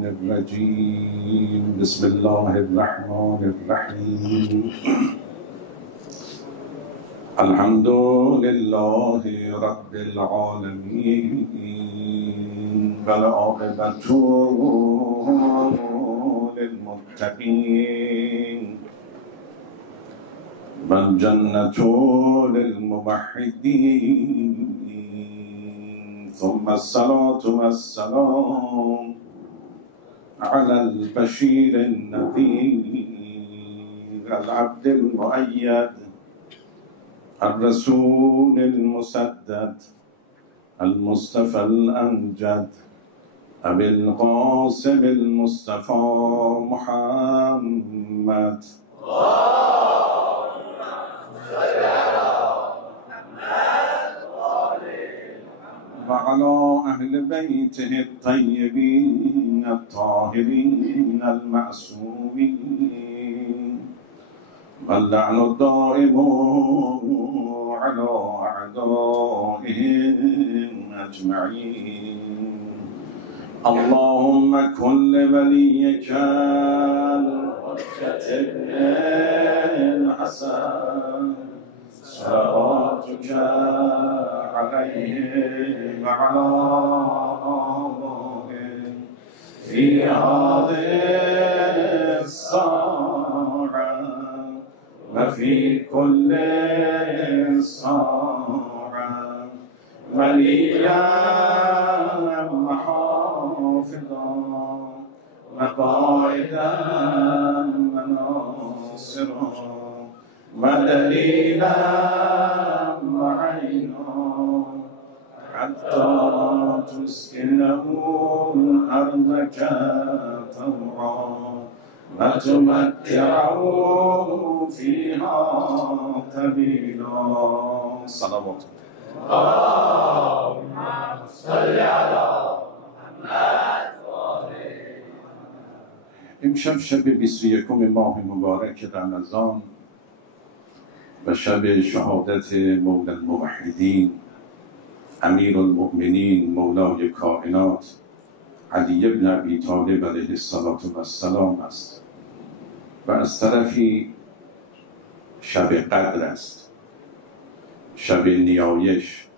الرجيم بسم الله الرحمن الرحيم الحمد لله رب العالمين والعاقبة للمتقين والجنة للموحدين ثم الصلاة والسلام على البشير النذير العبد المؤيد الرسول المسدد المصطفى الأمجد أبي القاسم المصطفى محمد وعلى أهل بيته الطيبين الطاهرين المعصومين واللعن الدائم على أعدائهم أجمعين اللهم كن لوليك الحجة ابن الحسن صلواتك عليه وعلى آله في هذه الساعة وفي كل ساعة وليا وحافظا وقائدا وناصرا ودليلا وعينا حتى تسكنه الأرض طوعا وتمتعه فيها طويلا صلوات اللهم صل على محمد امشب شب 21 ماه مبارک رمضان و شب شهادت مولا الموحدین امیر المؤمنین مولای کائنات علی بن ابی طالب علیه السلام است و از طرفی شب قدر است، شب نیایش،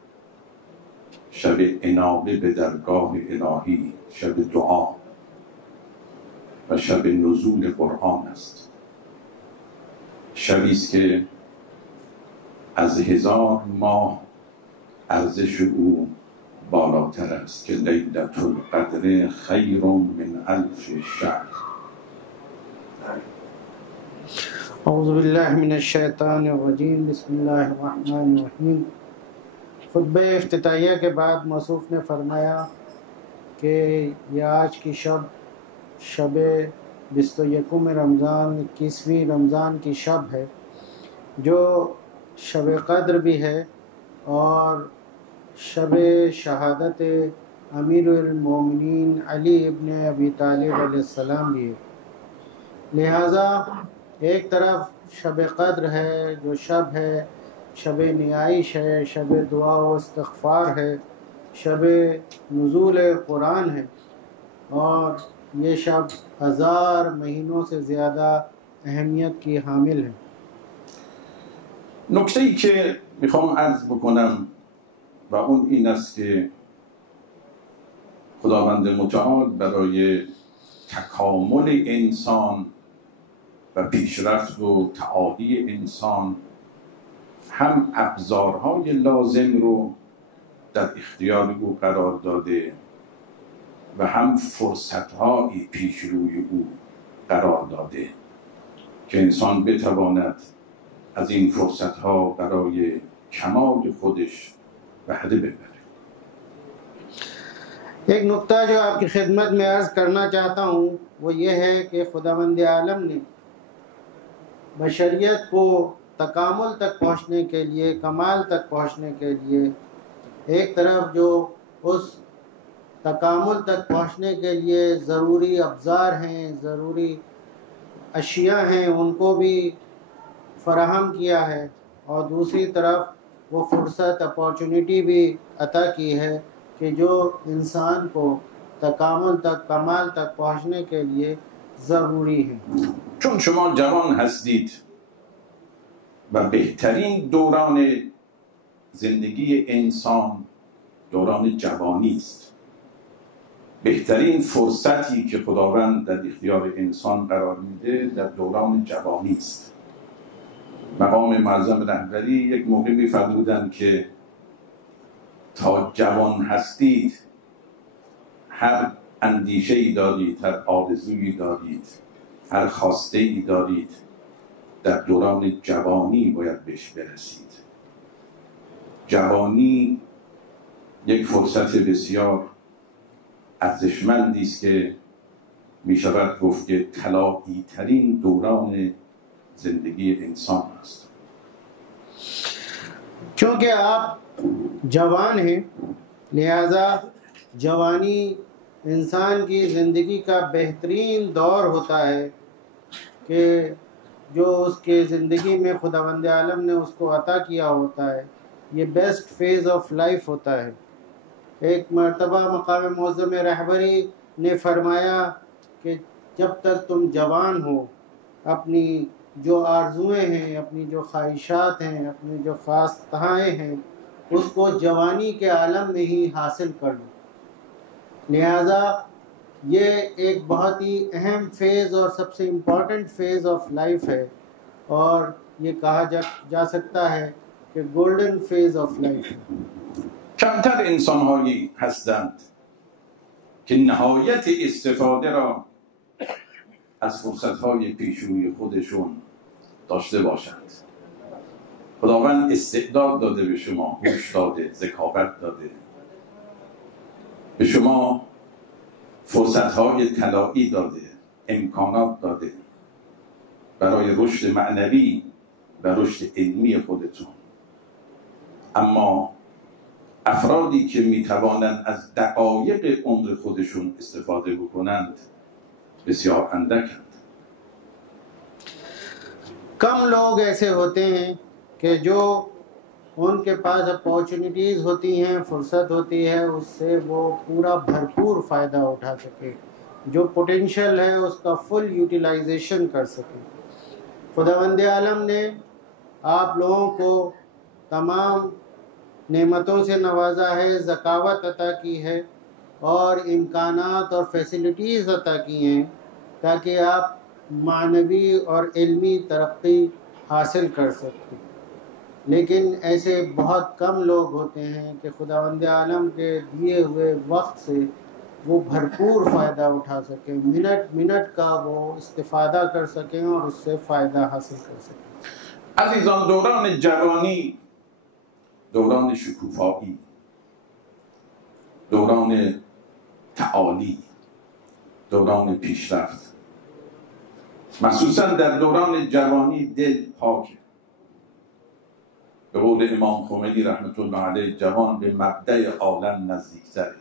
شب انابه به درگاه الهی، شب دعا و شب نزول قرآن است. شبی است که از 1000 ماه ارزش او بالاتر است که لیلة القدر خیر من 1000 شهر. اعوذ باللہ من الشیطان الرجیم بسم اللہ الرحمن الرحیم. خطبہ افتتاحیہ کے بعد موصوف نے فرمایا کہ یہ آج کی شب 21 رمضان 21ویں رمضان کی شب ہے جو شب قدر بھی ہے اور شب شہادت امیر المومنین علی ابن ابی طالب علیہ السلام بھی ہے. لہٰذا ایک طرف شب قدر ہے جو شب ہے، شب نیائش ہے، شب دعا و استغفار ہے، شب نزول قرآن ہے اور یہ شب 1000 مہینوں سے زیادہ اہمیت کی حامل ہے. نکته‌ای که میخوام عرض بکنم و اون این است که خداوند متعال برای تکامل انسان و پیشرفت و تعالی انسان هم ابزارهای لازم رو در اختیار او قرار داده و هم فرصت‌های پیش روی او قرار داده که انسان بتواند از این فرصت‌ها برای کمال خودش بهره ببره. ایک نکتہ جو آپ کی خدمت میں عرض کرنا چاہتا ہوں وہ یہ ہے کہ خداوند عالم نے بشریت کو تکامل تک پہنچنے کے لیے، کمال تک پہنچنے کے لیے ایک طرف جو اس تکامل تک پہنچنے کے لیے ضروری ابزار ہیں، ضروری اشیاء ہیں، ان کو بھی فراہم کیا ہے اور دوسری طرف وہ فرصت اپارچونٹی بھی عطا کی ہے کہ جو انسان کو तकामुल तक, कमाल तक पहुँचने के लिए ज़रूरी है। چون شما جوان هستید و بهترین دوران زندگی انسان دوران جوانی است. بهترین فرصتی که خداوند در اختیار انسان قرار میده در دوران جوانی است. مقام معظم رهبری یک موقع می‌فرمودند که تا جوان هستید هر اندیشه‌ای دارید، هر آرزویی دارید، هر خواسته‌ای دارید، در دوران جوانی باید بهش برسید. جوانی یک فرصت بسیار ارزشمندی است که می شود گفت که طلایی ترین دوران زندگی انسان است. چونکہ آپ جوان ہیں لہذا جوانی انسان کی زندگی کا بہترین دور ہوتا ہے کہ جو اس کے زندگی میں خداوند عالم نے اس کو عطا کیا ہوتا ہے، یہ بیسٹ فیز آف لائف ہوتا ہے۔ ایک مرتبہ مقام معظم رہبری نے فرمایا کہ جب تک تم جوان ہو اپنی جو آرزویں ہیں، اپنی جو خواہشات ہیں، اپنی جو خواستہائیں ہیں، اس کو جوانی کے عالم میں ہی حاصل کر لو۔ لہٰذا یہ ایک بہت ہی اہم فیز اور سب سے امپورٹنٹ فیز آف لائف ہے، اور یہ کہا جا سکتا ہے کہ گولڈن فیز آف لائف ہے۔ کمتر انسان‌هایی هستند که نهایت استفاده را از فرصت‌های پیشروی خودشون داشته باشند. خداوند استعداد داده به شما، هوش داده، ذکاوت داده، به شما فرصت‌های طلایی داده، امکانات داده برای رشد معنوی و رشد علمی خودتون. اما افرادی که میتوانند از دقایق عمر خودشون استفاده بکنند بسیار اندکند. کم لوگ ایسے ہوتے ہیں کہ جو ان کے پاس اپارچونیٹیز ہوتی ہیں، فرصت ہوتی ہے، اس سے وہ پورا بھرپور فائدہ اٹھا سکے، جو پوٹینشیل ہے اس کا فل یوٹیلائزیشن کر سکے۔ خداوند عالم نے آپ لوگوں کو تمام نعمتوں سے نوازا ہے، ذکاوت عطا کی ہے اور امکانات اور فیسلٹیز عطا کی ہیں تاکہ آپ معنوی اور علمی ترقی حاصل کر سکیں۔ لیکن ایسے بہت کم لوگ ہوتے ہیں کہ خداوند عالم کے دیے ہوئے وقت سے وہ بھرپور فائدہ اٹھا سکیں، منٹ منٹ کا وہ استفادہ کر سکیں اور اس سے فائدہ حاصل کر سکیں۔ عزیزان، دوران جوانی دوران شکوفایی، دوران تعالی، دوران پیشرفت. مخصوصا در دوران جوانی دل پاکه. به قول امام خمینی رحمت الله علیه جوان به مبدأ عالم نزدیکتره.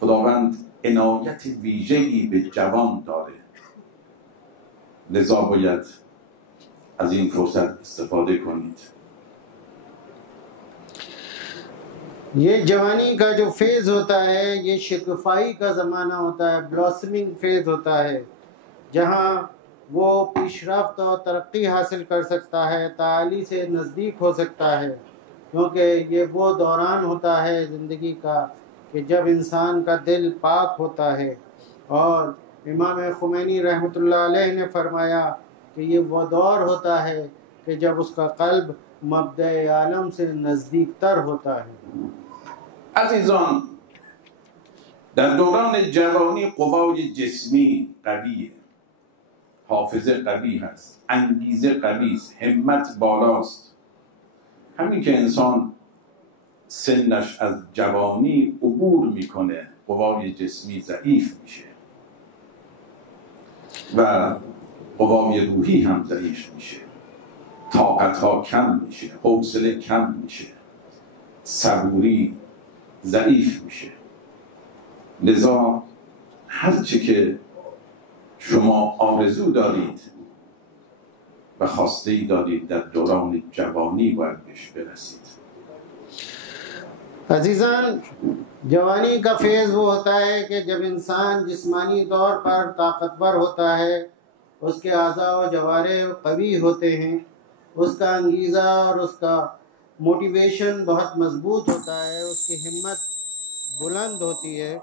خداوند عنایت ویژه‌ای به جوان داره، لذا باید از این فرصت استفاده کنید. یہ جوانی کا جو فیز ہوتا ہے یہ شکوفائی کا زمانہ ہوتا ہے، بلاسمنگ فیز ہوتا ہے، جہاں وہ پیش رفت اور ترقی حاصل کر سکتا ہے، تعالی سے نزدیک ہو سکتا ہے، کیونکہ یہ وہ دوران ہوتا ہے زندگی کا کہ جب انسان کا دل پاک ہوتا ہے۔ اور امام خمینی رحمۃ اللہ علیہ نے فرمایا کہ یہ وہ دور ہوتا ہے کہ جب اس کا قلب مبدأ عالم سے نزدیک تر ہوتا ہے۔ عزیزان، در دوران جوانی قوای جسمی قویه، حافظه قوی هست، انگیزه قوی است، همت بالاست. همین که انسان سنش از جوانی عبور میکنه قوای جسمی ضعیف میشه و قوای روحی هم ضعیف میشه، طاقت ها کم میشه، حوصله کم میشه، صبوری ضعیف میشه. لذا هرچی که شما آرزو دارید و خواسته‌ای دارید در دوران جوانی باید بهش برسید. अजीज़ान, जवानी का फेज़ वो होता है कि जब इंसान जिस्मानी तौर पर ताकतवर होता है, उसके आज़ा व जवारे कवी होते हैं, उसका अंगीज़ा और उसका मोटिवेशन बहुत मजबूत होता है, उसकी हिम्मत बुलंद होती है।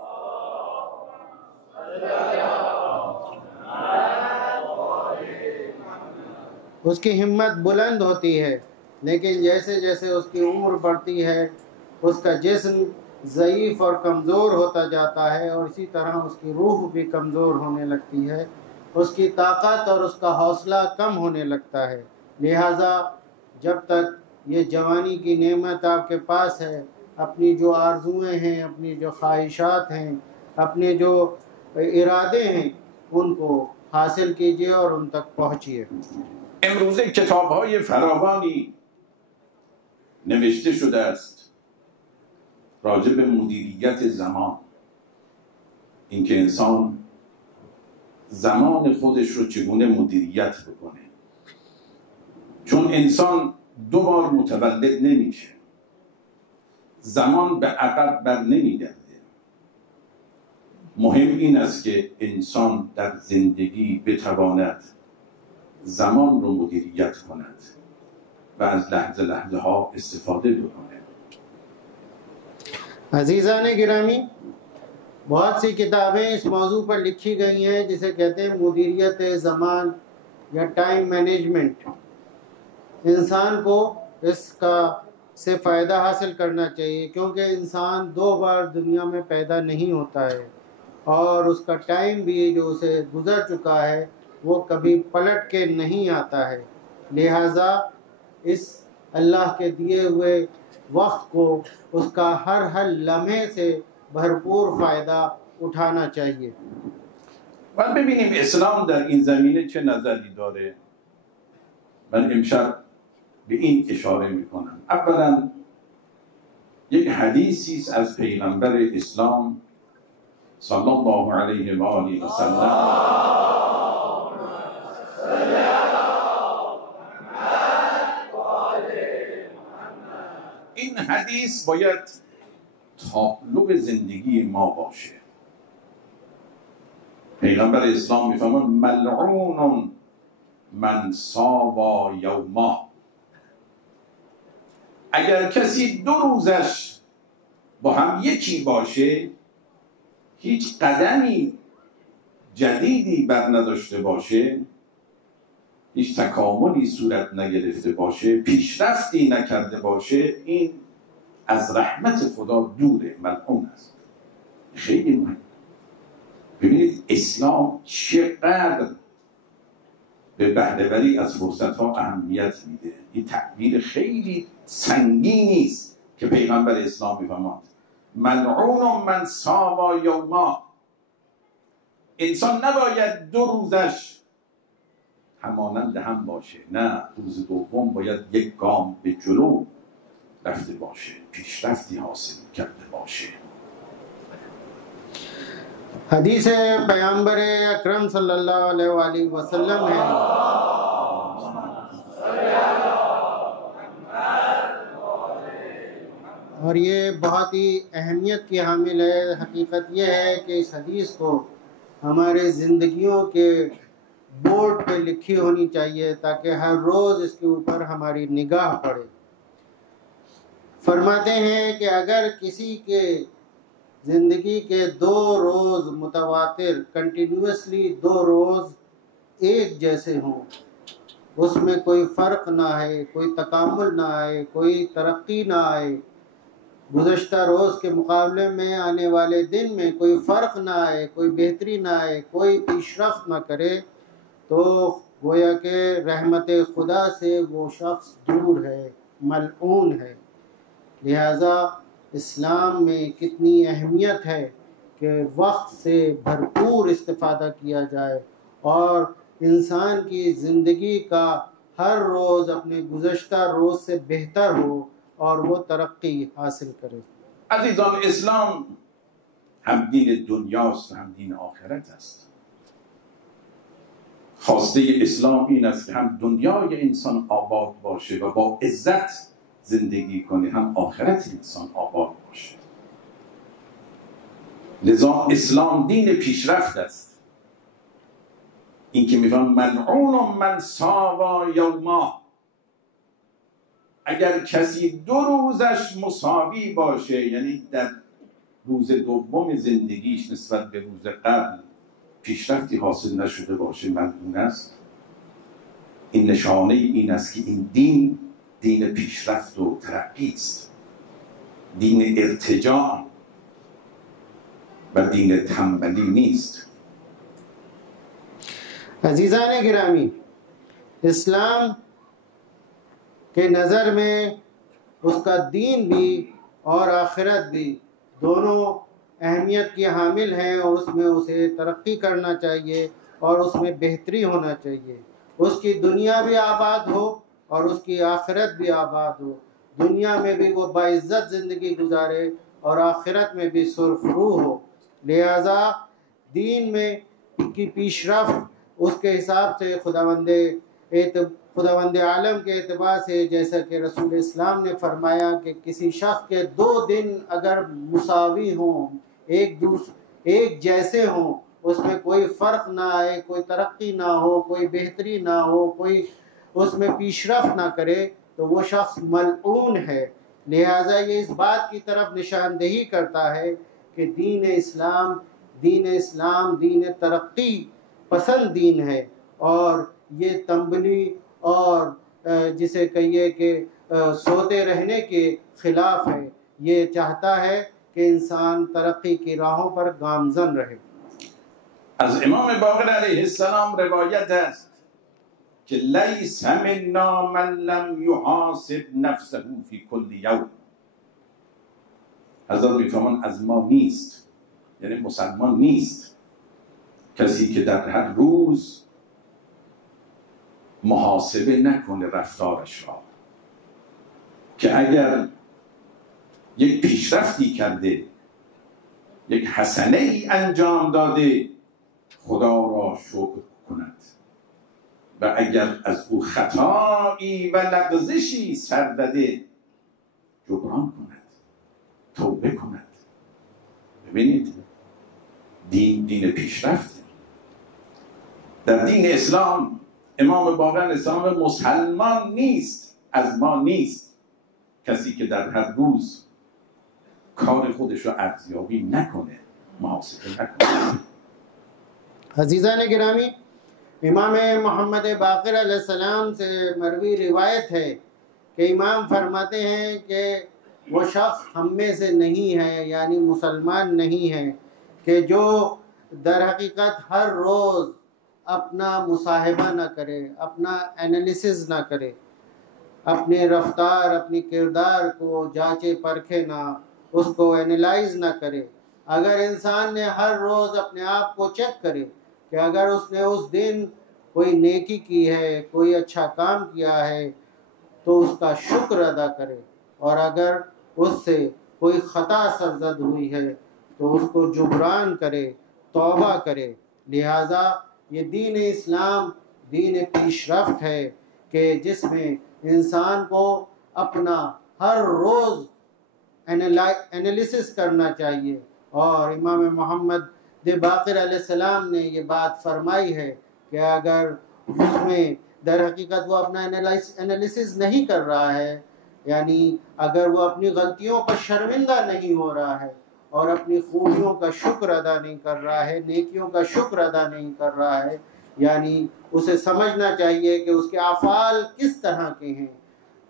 उसकी हिम्मत बुलंद होती है, लेकिन जैसे जैसे उसकी उम्र बढ़ती है, उसका जिस्म ज़ईफ़ और कमज़ोर होता जाता है और इसी तरह उसकी रूह भी कमज़ोर होने लगती है, उसकी ताकत और उसका हौसला कम होने लगता है। लिहाजा जब तक ये जवानी की नेमत आपके पास है, अपनी जो आरज़ुएँ हैं, अपनी जो ख्वाहिशात हैं, अपने जो इरादे हैं, उनको हासिल कीजिए और उन तक पहुँचिए। امروزه کتاب‌های فراوانی نوشته شده است راجع به مدیریت زمان، اینکه انسان زمان خودش رو چگونه مدیریت بکنه، چون انسان دو بار متولد نمیشه، زمان به عقب بر نمیگرده. مهم این است که انسان در زندگی بتواند زمان رو مدیریت کند و از لحظه لحظه ها استفاده بکنه. अजीज़ान गिरामी, बहुत सी किताबें इस मौजू पर लिखी गई हैं जिसे कहते हैं मुदीरियत ज़मान या टाइम मैनेजमेंट। इंसान को इसका से फ़ायदा हासिल करना चाहिए, क्योंकि इंसान दो बार दुनिया में पैदा नहीं होता है और उसका टाइम भी जो उसे गुज़र चुका है वो कभी पलट के नहीं आता है। लिहाजा इस अल्लाह के दिए हुए वक्त को उसका हर लम्हे से भरपूर फ़ायदा उठाना चाहिए। باید ببینیم اسلام در این زمینه چه نظری داره. من امشب به این اشاره میکنم. اولا یک حدیثی است از پیغمبر اسلام صلی الله علیه و آله و سلم این حدیث باید تابلو زندگی ما باشه. پیغمبر اسلام میفرماید ملعون من ساوا یوما. اگر کسی دو روزش با هم یکی باشه، هیچ قدمی جدیدی بر نداشته باشه، هیچ تکاملی صورت نگرفته باشه، پیشرفتی نکرده باشه، این از رحمت خدا دوره، ملعون است. خیلی مهم. ببینید اسلام چقدر به بهره‌وری از فرصت‌ها اهمیت میده. این تعبیر خیلی سنگینی است که پیغمبر اسلام می‌فرماد ملعون من ساوا یوما. انسان نباید دو روزش همانند هم باشه، نه، روز دوم باید یک گام به جلو رفته باشه، پیشرفتی حاصل کرده باشه. हदीस पैगंबर अकरम सल्लल्लाहु अलैहि वसल्लम है और ये बहुत ही अहमियत की हामिल है। हकीकत ये है कि इस हदीस को हमारे ज़िंदगियों के बोर्ड पे लिखी होनी चाहिए ताकि हर रोज़ इसके ऊपर हमारी निगाह पड़े। फरमाते हैं कि अगर किसी के ज़िंदगी के दो रोज़ मुतवातिर कंटिन्यूसली दो रोज़ एक जैसे हों, उसमें कोई फ़र्क ना आए, कोई तकामुल ना आए, कोई तरक्की ना आए, गुज़श्ता रोज़ के मुकाबले में आने वाले दिन में कोई फ़र्क ना आए, कोई बेहतरी ना आए, कोई पेशरफ़्त ना करे, तो गोया के रहमत खुदा से वो शख्स दूर है, मलऊन है। लिहाजा इस्लाम में कितनी अहमियत है कि वक्त से भरपूर इस्तिफ़ादा किया जाए और इंसान की ज़िंदगी का हर रोज़ अपने गुज़श्ता रोज़ से बेहतर हो और वो तरक्की हासिल करे। عزیزان، اسلام هم دین دنیاست هم دین آخرت است. خواسته اسلام این است که هم دنیای انسان آباد باشه و با عزت زندگی کنه، هم آخرت انسان آباد باشه. باشه. لذا اسلام دین پیشرفت است. این که میفهم ملعون من ساوا یوما، اگر کسی 2 روزش مساوی باشه، یعنی در روز دوم زندگیش نسبت به روز قبل پیشرفتی حاصل نشده باشه، ملعون است. این نشانه این است که این دین دین پیشرفت و ترقی است، دین ارتجاع و دین تنبلی نیست. عزیزان گرامی، اسلام के नज़र में उसका दीन भी और आखिरत भी दोनों अहमियत की हामिल हैं और उसमें उसे तरक्की करना चाहिए और उसमें बेहतरी होना चाहिए। उसकी दुनिया भी आबाद हो और उसकी आखिरत भी आबाद हो। दुनिया में भी वो बाइज़्ज़त ज़िंदगी गुजारे और आखिरत में भी सुरखरू हो। लिहाजा दीन में की पेशरफ्त उसके हिसाब से खुदावंद आलम के एतबार से, जैसा कि रसूल इस्लाम ने फरमाया कि किसी शख्स के 2 दिन अगर मुसावी हों, एक जैसे हों, उसमें कोई फ़र्क ना आए, कोई तरक्की ना हो, कोई बेहतरी ना हो, कोई उसमें पेशरफ्त ना करे, तो वो शख्स मलऊन है। लिहाजा ये इस बात की तरफ निशानदेही करता है कि दीन इस्लाम दीन तरक्की पसंद दीन है और ये तंबली और जिसे कहिए कि सोते रहने के ख़िलाफ़ है। ये चाहता है कि इंसान तरक्की की राहों पर गामज़न रहे। از امام باقر علیه السلام روایت است که لیس منا من لم یحاسب نفسه فی کل یوم. حضرت میفرمان از ما نیست، یعنی مسلمان نیست کسی که در هر روز محاسبه نکنه رفتارش را، که اگر یک پیشرفتی کرده، یک حسنه ای انجام داده، خدا را شکر کند و اگر از او خطایی و لغزشی سر داده جبران کند، توبه کند. ببینید دین پیشرفته. در دین اسلام امام باقر اسلام مسلمان نیست، از ما نیست کسی که در هر روز کار خودش رو ارزیابی نکنه، محاسبه نکنه. अज़ीज़ान गिरामी, इमाम मोहम्मद बाक़िर अलैहिस्सलाम से मरवी रिवायत है कि इमाम फरमाते हैं कि वो शख्स हम में से नहीं है, यानी मुसलमान नहीं है, कि जो दर हकीकत हर रोज़ अपना मुसाहिबा ना करे, अपना एनालिसिस ना करे, अपने रफ्तार अपनी किरदार को जांचे परखे ना, उसको एनालाइज ना करे। अगर इंसान ने हर रोज़ अपने आप को चेक करे कि अगर उसने उस दिन कोई नेकी की है, कोई अच्छा काम किया है, तो उसका शुक्र अदा करे, और अगर उससे कोई ख़ता सरजद हुई है तो उसको जुबरान करे, तौबा करे। लिहाजा ये दीन इस्लाम दीन पेशरफ्त है कि जिसमें इंसान को अपना हर रोज़ एनालिसिस करना चाहिए। और इमाम मोहम्मद बाक़िर अलैहिस्सलाम ने ये बात फरमाई है कि अगर उसमें दर हकीकत वो अपना एनालिसिस नहीं कर रहा है, यानी अगर वो अपनी गलतियों पर शर्मिंदा नहीं हो रहा है और अपनी खूबियों का शुक्र अदा नहीं कर रहा है, नेकियों का शुक्र अदा नहीं कर रहा है, यानी उसे समझना चाहिए कि उसके अफ़ाल किस तरह के हैं।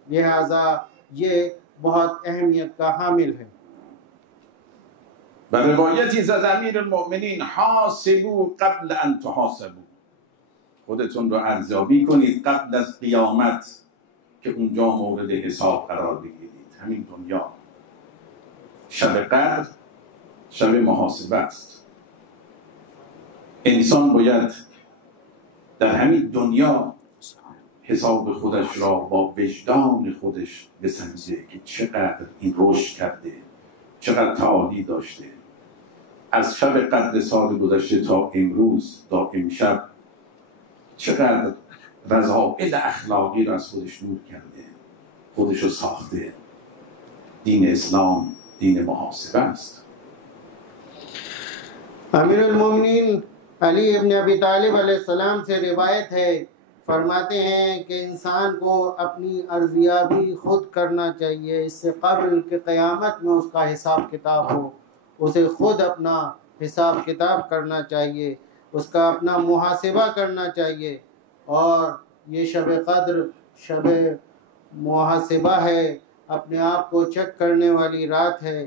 लिहाजा ये बहुत अहमियत का हामिल है। و روایتی از امیر المؤمنین حاسبوا قبل ان تحاسبوا، خودتون رو ارزیابی کنید قبل از قیامت که اونجا مورد حساب قرار بگیرید. همین دنیا شب قدر شب محاسبه است. انسان باید در همین دنیا حساب خودش را با وجدان خودش بسنجه که چقدر این رشد کرده، چقدر تعالی داشته، از شب قدر سال گذشته تا امروز تا امشب چقدر رذائل اخلاقی را از خودش دور کرده، خودش رو ساخته. دین اسلام دین محاسبه است. अमीरुल-मोमिनीन अली इब्न अबी तालिब अलैहिस्सलाम से रिवायत है, फरमाते हैं कि इंसान को अपनी अर्जियाबी खुद करना चाहिए, इससे कब्ल कि क़यामत में उसका हिसाब किताब हो। उसे खुद अपना हिसाब किताब करना चाहिए, उसका अपना मुहासिबा करना चाहिए। और ये शब क़द्र शब मुहासिबा है, अपने आप को चेक करने वाली रात है।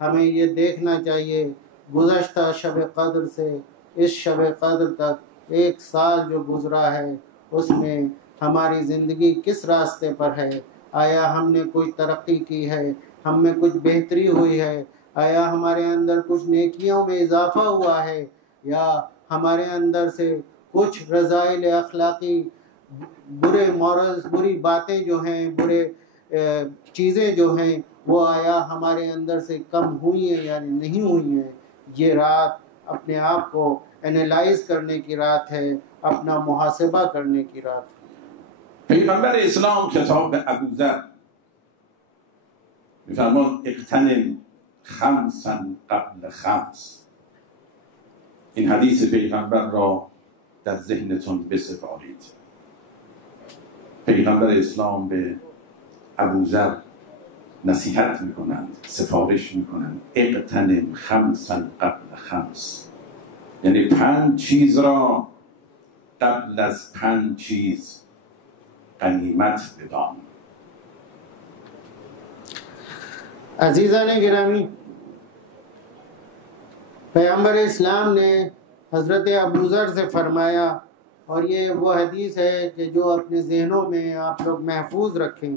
हमें ये देखना चाहिए गुज़श्ता शब क़द्र से इस शब क़द्र तक 1 साल जो गुज़रा है, उसमें हमारी ज़िंदगी किस रास्ते पर है। आया हमने कोई तरक्की की है, हम में कुछ बेहतरी हुई है, आया हमारे अंदर कुछ नेकियों में इजाफ़ा हुआ है, या हमारे अंदर से कुछ रज़ाइल अखलाक़ी बुरे मॉरल्स, बुरी बातें जो हैं, बुरे चीज़ें जो हैं, वो आया हमारे अंदर से कम हुई हैं या नहीं हुई हैं। ये रात अपने आप को एनालाइज करने की रात है, अपना मुहासिबा करने की रात है। پیغمبر اسلام خطاب به ابوذر می‌فرماد اغتنم خمسا قبل خمس. این حدیث پیغمبر را در ذهنتون بسپارید. پیغمبر اسلام به ابوذر نصیحت میکنند، سفارش میکنند اغتنم خمسا قبل خمس، یعنی 5 چیز را قبل از 5 چیز غنیمت بدان. अज़ीज़ान गिरामी, पैगम्बर इस्लाम ने हज़रत अबूज़र से फ़रमाया, और ये वो हदीस है कि जो अपने ज़हनों में आप लोग महफूज रखें।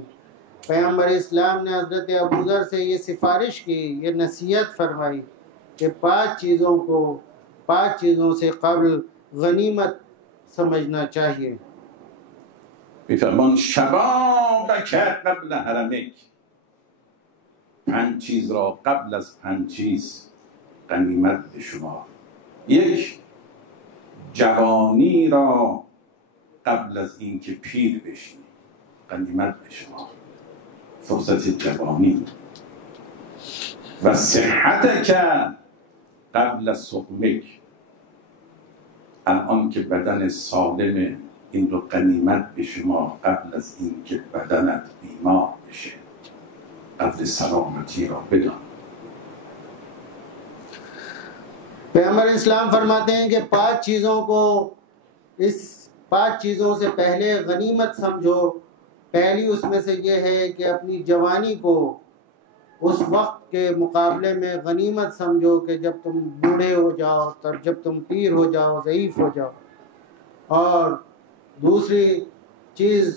पैगम्बर इस्लाम ने हज़रत अबूज़र से ये सिफारिश की, ये नसीहत फरमाई कि 5 चीज़ों से कब्ल गनीमत समझना चाहिए। می‌فرمان شبابک قبل حرمک، 5 چیز را قبل از 5 چیز غنیمت بشمار. 1 جوانی را قبل از اینکه پیر بشی غنیمت بشمار، فرصت جوانی. و صحتک قبل از سقمک، الان که بدن سالمه این رو غنیمت بشمار قبل از اینکه بدنت بیمار بشه. قدر سلامتی را بدان. पैगम्बर इस्लाम फरमाते हैं कि 5 चीज़ों से पहले गनीमत समझो। पहली उसमें से ये है कि अपनी जवानी को उस वक्त के मुकाबले में गनीमत समझो कि जब तुम बूढ़े हो जाओ, तब जब तुम पीर हो जाओ, ज़ईफ़ हो जाओ। और दूसरी चीज़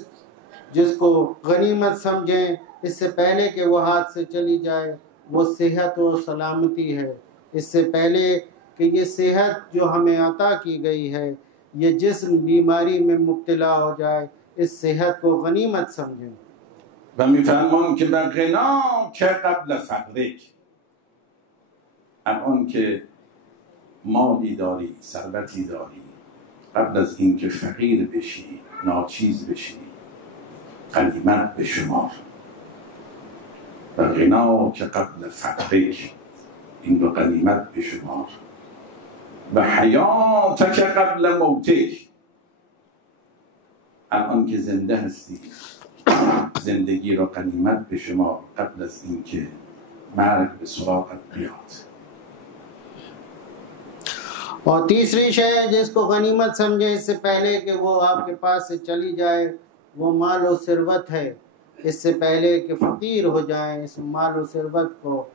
जिसको गनीमत समझें इससे पहले कि वो हाथ से चली जाए, वो सेहत और सलामती है। इससे पहले कि ये सेहत जो हमें अता की गई है, ये जिस्म बीमारी में मुब्तला हो जाए, इस सेहत को गनीमत समझें। و می‌فرمان که در غنا که قبل فقرک، الان که مالی داری، ثروتی داری، قبل از اینکه فقیر بشی، ناچیز بشی، غنیمت بشمار. و غنا که قبل فقرک، این رو غنیمت بشمار. و حیاتک قبل موتک، الان که زنده هستی زندگی را غنیمت بشمار قبل از اینکه مرگ به سراغت بیاد. और तीसरी शय जिसको गनीमत समझे इससे पहले कि वो आपके पास से चली जाए, वो माल और सिरवत है। इससे पहले कि फ़कीर हो जाएं, इस माल और सिरवत को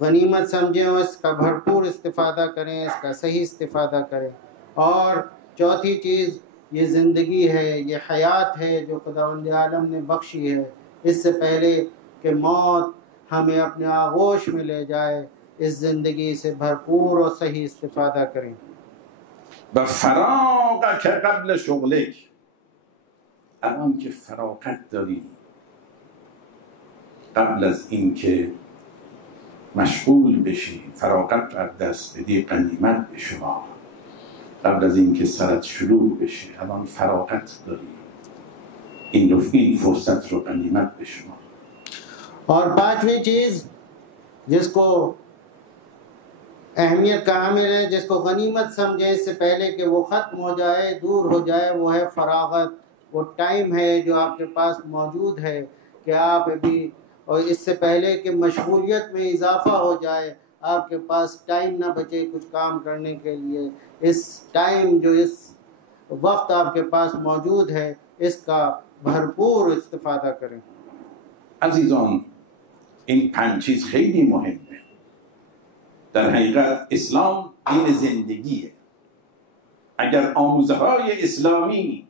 गनीमत समझें और इसका भरपूर इस्तिफ़ादा करें, इसका सही इस्तिफ़ादा करें। और चौथी चीज़ ये ज़िंदगी है, ये हयात है जो खुदावंद आलम ने बख्शी है। इससे पहले कि मौत हमें अपने आगोश में ले जाए, इस ज़िंदगी से भरपूर और सही इस्तिफ़ादा करें। و فراغک قبل شغلک، الان که فراغت داری قبل از اینکه مشغول بشی، فراغت را دست بدی، غنیمت بشمار. قبل از اینکه سرت شلوغ بشه الان فراغت داری، این فرصت رو غنیمت بشمار. और 5वीं चीज़ जिसको अहमियत का हामिल है, जिसको गनीमत समझे इससे पहले कि वो ख़त्म हो जाए, दूर हो जाए, वो है फरागत। वो टाइम है जो आपके पास मौजूद है कि आप अभी, और इससे पहले कि मशगूलियत में इजाफा हो जाए, आपके पास टाइम ना बचे कुछ काम करने के लिए। इस टाइम जो इस वक्त आपके पास मौजूद है इसका भरपूर इस्तिफादा करें। عزیزان این 5 چیز خیلی مهمه. در حقیقت اسلام دین زندگیه. اگر آموزه های اسلامی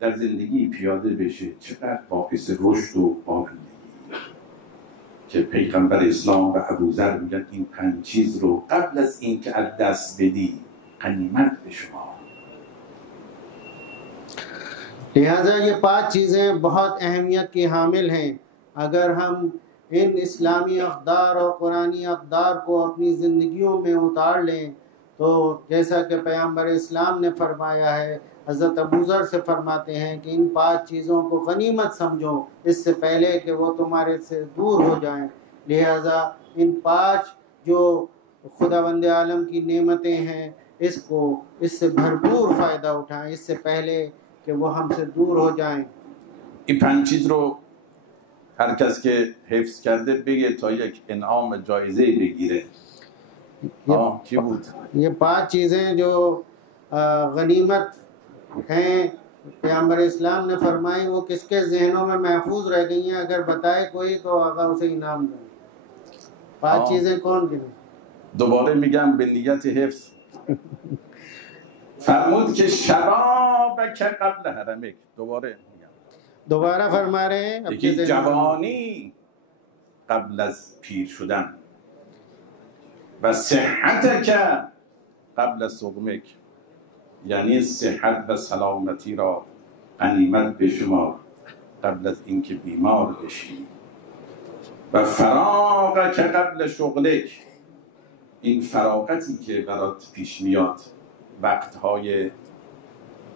در زندگی پیاده بشه چقدر باعث رشد و بالندگی. که پیغمبر اسلام و ابوذر میگن این 5 چیز رو قبل از اینکه از دست بدی غنیمت به شما. लिहाजा ये 5 चीज़ें बहुत अहमियत की हामिल हैं। अगर हम इन इस्लामी अक़दार और कुरानी अक़दार को अपनी ज़िंदगियों में उतार लें तो जैसा कि पैगम्बर इस्लाम ने फरमाया है, हज़रत अबूज़र से फरमाते हैं कि इन 5 चीज़ों को गनीमत समझो इससे पहले कि वो तुम्हारे से दूर हो जाएं। लिहाजा इन 5 जो खुदावंद आलम की नेमतें हैं इससे भरपूर फ़ायदा उठाएं इससे पहले कि वो हमसे दूर हो जाएं। این 5 چیز رو هر کس که حفظ کرده بگه تا یک انعام جایزه بگیره. کی بود؟ ये 5 चीज़ें जो गनीमत हैं पैगम्बर इस्लाम ने फरमाई, वो किसके जहनों में महफूज रह गई हैं? अगर बताए कोई तो आगा उसे इनाम दें। 5 चीज़ें कौन गिने? دوباره میگم به نیت حفظ. فرمود که شباب که قبل حرمک. दोबारा फरमा रहे हैं یکی جوانی قبل از پیر شدن و صحت که قبل از سقمک، یعنی صحت و سلامتی را غنیمت بشمار قبل از اینکه بیمار بشی. و فراغ که قبل شغلک، این فراغتی که برات پیش میاد، وقتهای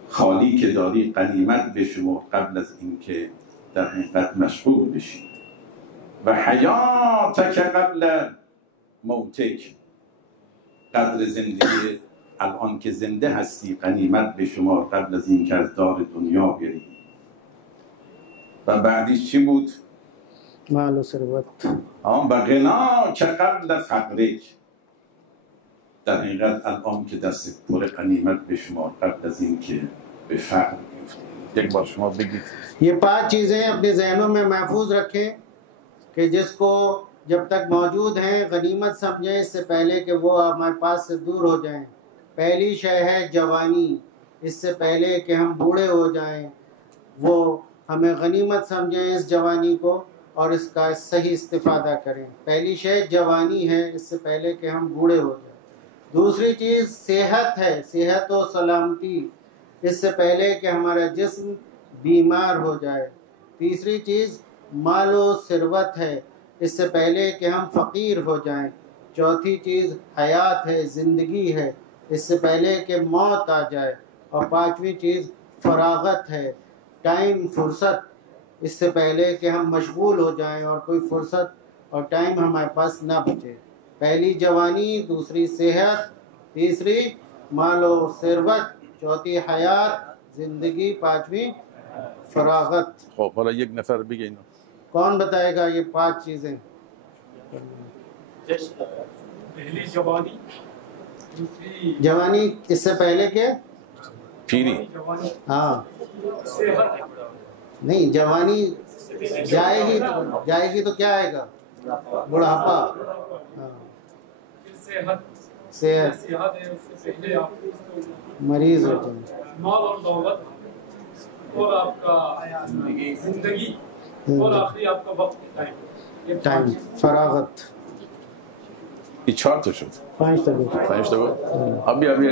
خالی که داری غنیمت بشمار قبل از اینکه در حقیقت مشغول بشی. و حیات که قبل موتک، قدر زندگی الان که زنده هستی غنیمت بشمار قبل از اینکه از دار دنیا بری. و بعدیش چی بود؟ مال و ثروت. و غنا که قبل فقرک، در حقیقت الان که دست پر غنیمت بشمار قبل از اینکه به فقر بیفتی. یک بار شما بگید. ये 5 चीज़ें अपने जहनों में महफूज रखें कि जिसको जब तक मौजूद हैं गनीमत समझें इससे पहले कि वो हमारे पास से दूर हो जाएं। पहली शय है जवानी, इससे पहले कि हम बूढ़े हो जाएं वो हमें गनीमत समझें इस जवानी को और इसका सही इस्तिफादा करें। पहली शय जवानी है इससे पहले कि हम बूढ़े हो जाएं। दूसरी चीज़ सेहत है, सेहत और सलामती, इससे पहले कि हमारा जिस्म बीमार हो जाए। तीसरी चीज़ माल व सिरवत है, इससे पहले कि हम फ़कीर हो जाएं। चौथी चीज़ हयात है, ज़िंदगी है, इससे पहले कि मौत आ जाए। और 5वीं चीज़ फरागत है, टाइम, फुर्सत, इससे पहले कि हम मशगूल हो जाएं और कोई फुर्सत और टाइम हमारे पास ना बचे। पहली जवानी, दूसरी सेहत, तीसरी माल व सिरवत, चौथी हयात, ज़िंदगी, 5वीं फरागत। خب حالا یک نفر بگه اینو. कौन बताएगा ये 5 चीज़ें? पहली जवानी, दूसरी जवानी इससे पहले के? پیری. जवानी, हाँ सेहत, नहीं, जवानी जाएगी तो क्या आएगा? बुढ़ापा। हाँ, फिर सेहत, सेहत, सेहत है उससे पहले आप मरीज हो जाए। माल और दौलत और आपका जिंदगी और आखिरी आपका वक्त टाइम, ये टाइम, फरागत। این 4 تا شد. 5 तक 5 تا بود. ابی یک جای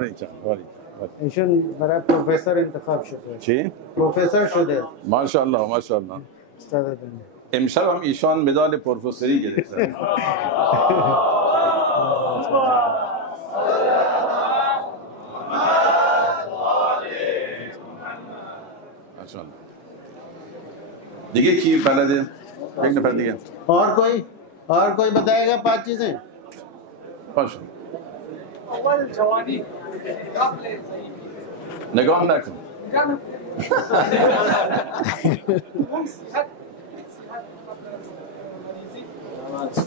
دیگه. ولی. ایشون برای پروفسور انتخاب شده. چی؟ پروفسور شده. ماشاءالله ماشاءالله. استاد دنیا. امشب هم ایشان مدال پروفسوری گرفتن. دیگه کی بلده؟ یک نفر دیگه. और कोई बताएगा 5 चीजें. باشه. اول جوانی نگاه نکن.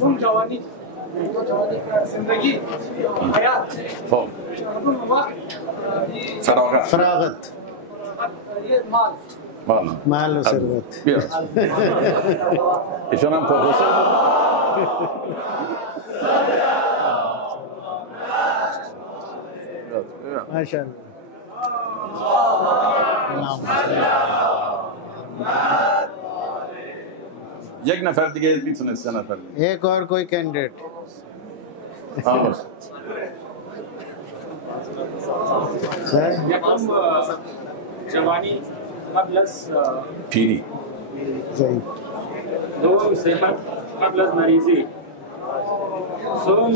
اون جوانی زندگی حیات خب فراغت یه مال مال و ثروت. بیا ایشان هم پروفسور माशाअल्लाह. یک نفر دیگه میتونه 3 نفر دیگه. एक और कोई कैंडिडेट. हाँ बस یکم جوانی قبل از پیری सही. دوم صحت قبل از مریضی سوم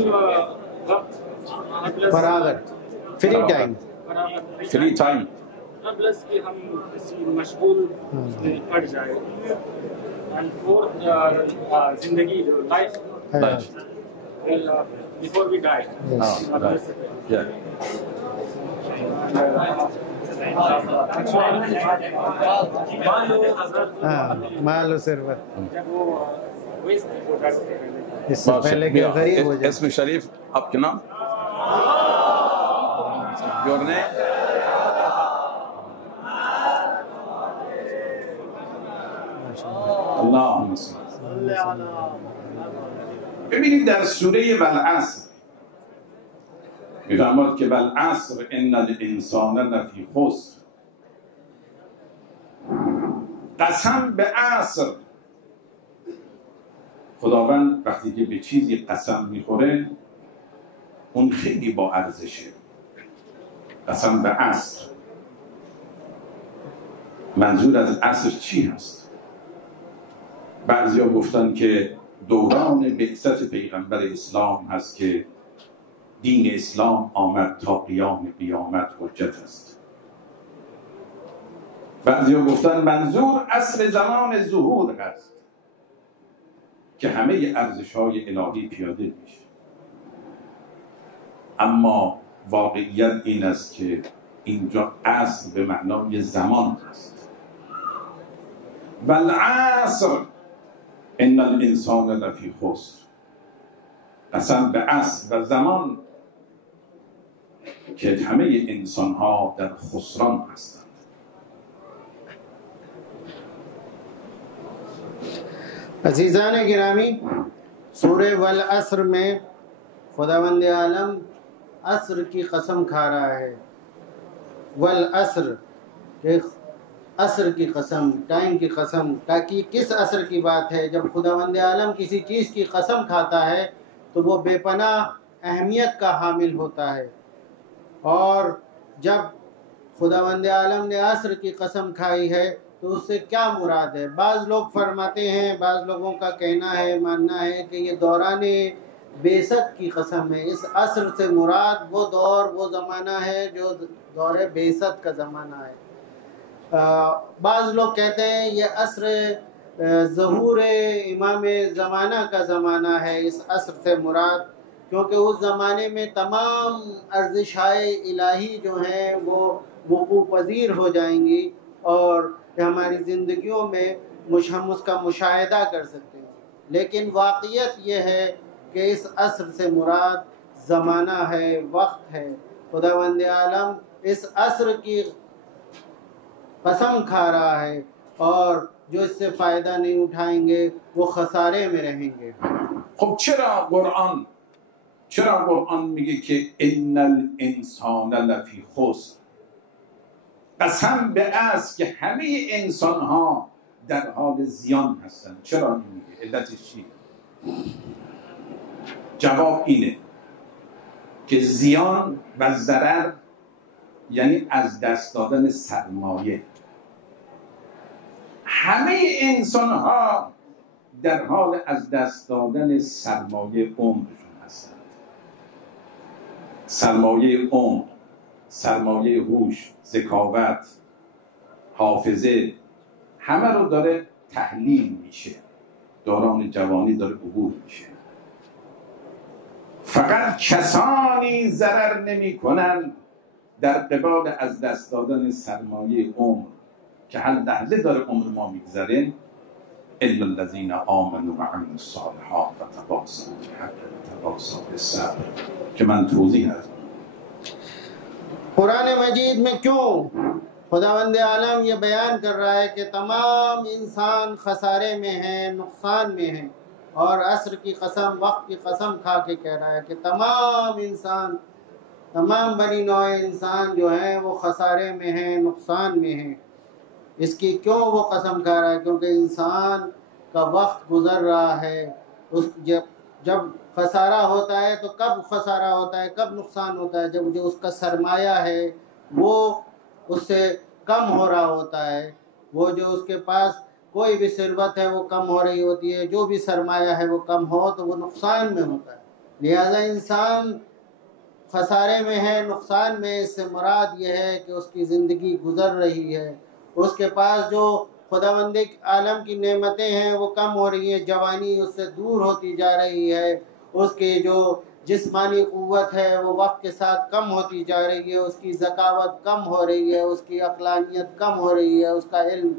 وقت قبل از फरागत free time. Free time قبل از که هم کسی مشغول پڑ جائے and fourth زندگی life before we die. yeah माल و ثروت. जब वो waste हो जाते हैं इससे पहले कि गरीब हो जाए. اسم शरीफ आपके नाम your name اللهم صل. ببینید در سوره والعصر میفرماد که والعصر ان الانسان لفی خسر. قسم به عصر. خداوند وقتی که به چیزی قسم میخوره اون خیلی با ارزشه. قسم به عصر. منظور از عصر چی هست؟ بعضیا گفتن که دوران بعثت پیغمبر اسلام هست که دین اسلام آمد تا قیام قیامت حجت است. بعضیا گفتن منظور عصر زمان ظهور هست که همه ارزش‌های الهی پیاده میشه. اما واقعیت این است که اینجا عصر به معنای زمان است. والعصر ان الانسان لفی خسر. قسم به عصر و زمان که همه انسان ها در خسران هستند. अजीज़ान गिरामी सूरे वल असर में खुदावंद आलम असर की कसम खा रहा है. वल असर असर की कसम, टाइम की कसम. ताकि किस असर की बात है? जब खुदावंद आलम किसी चीज़ की कसम खाता है तो वो बेपनाह अहमियत का हामिल होता है. और जब खुदावंद आलम ने असर की कसम खाई है तो उससे क्या मुराद है? बाज़ लोग फरमाते हैं, बाज़ लोगों का कहना है, मानना है कि ये दौरान बेसत की कसम है. इस असर से मुराद वो दौर, वो ज़माना है जो दौर बेसत का ज़माना है. बाज़ लोग कहते हैं ये असर ज़हूर इमाम ज़माना का ज़माना है. इस असर से मुराद क्योंकि उस ज़माने में तमाम अर्ज़िशाए इलाही जो हैं वो वक़ूफ़ पज़ीर हो जाएंगी और हमारी ज़िंदगियों में हम उसका मुशाहिदा कर सकते हैं. लेकिन वाक़ियत ये है कि इस असर से मुराद ज़माना है, वक्त है. खुदावंद आलम इस असर की कसम खा रहा है और जो इससे फ़ायदा नहीं उठाएंगे वो खसारे में रहेंगे. خب چرا قرآن میگه که ان الانسان لفی خسر؟ قسم به عصر که همه انسان ها در حال زیان هستند. چرا این میگه؟ علتش چیه؟ جواب اینه که زیان و ضرر یعنی از دست دادن سرمایه. همه انسان ها در حال از دست دادن سرمایه عمرشون هستند. سرمایه عمر، سرمایه هوش، ذکاوت، حافظه، همه رو داره تحلیل میشه، دوران جوانی داره عبور میشه. فقط کسانی ضرر نمی کنن در قبال از دست دادن سرمایه عمر که هر لحظه داره عمر ما میگذره، الا الذین آمنوا و عملوا الصالحات و تواصوا بالحق و تواصوا بالصبر که من توضیح هست. कुरान मजीद में क्यों खुदावंद आलम ये बयान कर रहा है कि तमाम इंसान खसारे में हैं, नुकसान में हैं, और असर की कसम, वक्त की कसम खा के कह रहा है कि तमाम इंसान, तमाम बनी नौ इंसान जो हैं वो खसारे में हैं, नुकसान में हैं। इसकी क्यों वो कसम खा रहा है? क्योंकि इंसान का वक्त गुजर रहा है। उस जब खसारा होता है तो कब खसारा होता है, कब नुकसान होता है? जब जो उसका सरमाया है वो उससे कम हो रहा होता है, वो जो उसके पास कोई भी सिरवत है वो कम हो रही होती है, जो भी सरमाया है वो कम हो तो वो नुकसान में होता है। लिहाजा इंसान खसारे में है, नुकसान में। इससे मुराद ये है कि उसकी ज़िंदगी गुजर रही है, उसके पास जो खुदावंदी आलम की नेमतें हैं वो कम हो रही है, जवानी उससे दूर होती जा रही है, उसकी जो जिस्मानी क़ुव्वत है वो वक्त के साथ कम होती जा रही है, उसकी ज़कावत कम हो रही है, उसकी अक़लानियत कम हो रही है, उसका इल्म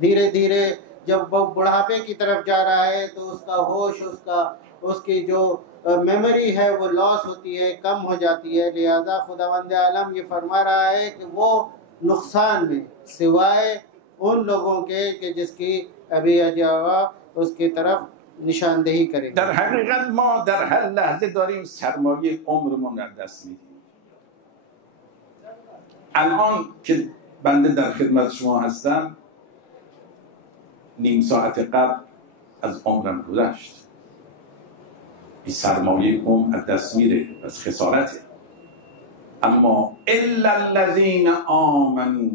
धीरे धीरे जब वो बुढ़ापे की तरफ जा रहा है तो उसका होश, उसकी जो मेमोरी है वो लॉस होती है, कम हो जाती है। लिहाजा खुदावंद आलम ये फरमा रहा है कि वो नुकसान में, सिवाय उन लोगों के कि जिसकी अभी अजावा उसकी तरफ निशानदेही करेंगे। در حقیقت ما در هر لحظه داریم سرمایه عمرمون را دست میدیم. الان که بنده در خدمت شما هستم، نیم ساعت قبل از عمرم گذشت. این سرمایه عمر از دست میره، از خسارته. اما الا الذین آمنوا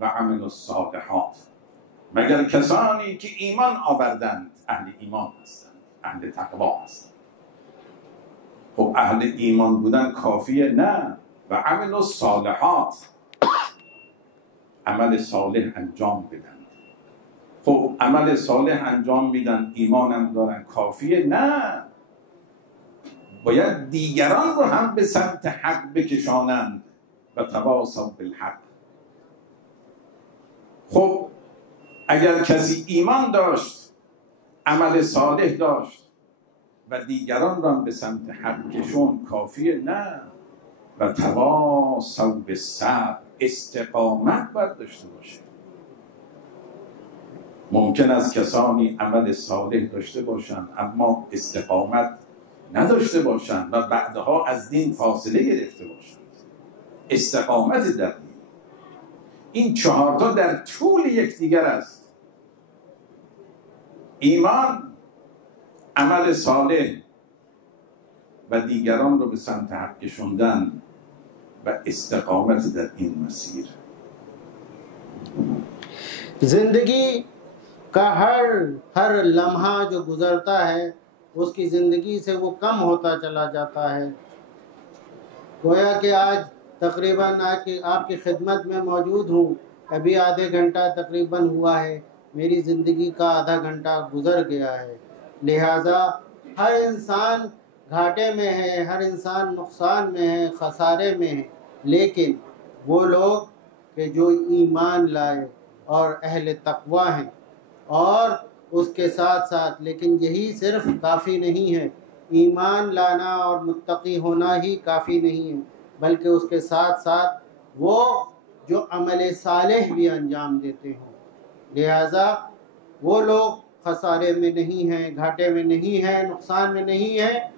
و عملوا الصالحات، مگر کسانی که ایمان آوردند، اهل ایمان هستند، اهل تقوا هستند. خب اهل ایمان بودن کافیه؟ نه. و عملوا الصالحات، عمل صالح انجام بدن. خب عمل صالح انجام میدن، ایمانم دارن، کافیه؟ نه. باید دیگران رو هم به سمت حق بکشانند و تواصوا بالحق. خب اگر کسی ایمان داشت، عمل صالح داشت و دیگران را به سمت حق کشون، کافیه؟ نه. و تواصوا بالصبر، استقامت باید داشته باشه. ممکن است کسانی عمل صالح داشته باشند اما استقامت نداشته باشند و بعدها از دین فاصله گرفته باشند. استقامت در دین، این چهارتا در طول یکدیگر است: ایمان، عمل صالح و دیگران رو به سمت حق کشوندن و استقامت در این مسیر. जिंदगी का हर लम्हा जो गुजरता है उसकी ज़िंदगी से वो कम होता चला जाता है। गोया कि आज तकरीबन आपकी खिदमत में मौजूद हूँ, अभी आधे घंटा तकरीबन हुआ है, मेरी ज़िंदगी का आधा घंटा गुजर गया है। लिहाजा हर इंसान घाटे में है, हर इंसान नुकसान में है, खसारे में है। लेकिन वो लोग कि जो ईमान लाए और अहले तक़वा हैं, और उसके साथ साथ, लेकिन यही सिर्फ काफ़ी नहीं है, ईमान लाना और मुत्तकी होना ही काफ़ी नहीं है, बल्कि उसके साथ साथ वो जो अमल सालेह भी अंजाम देते हों। लिहाजा वो लोग खसारे में नहीं हैं, घाटे में नहीं हैं, नुकसान में नहीं हैं,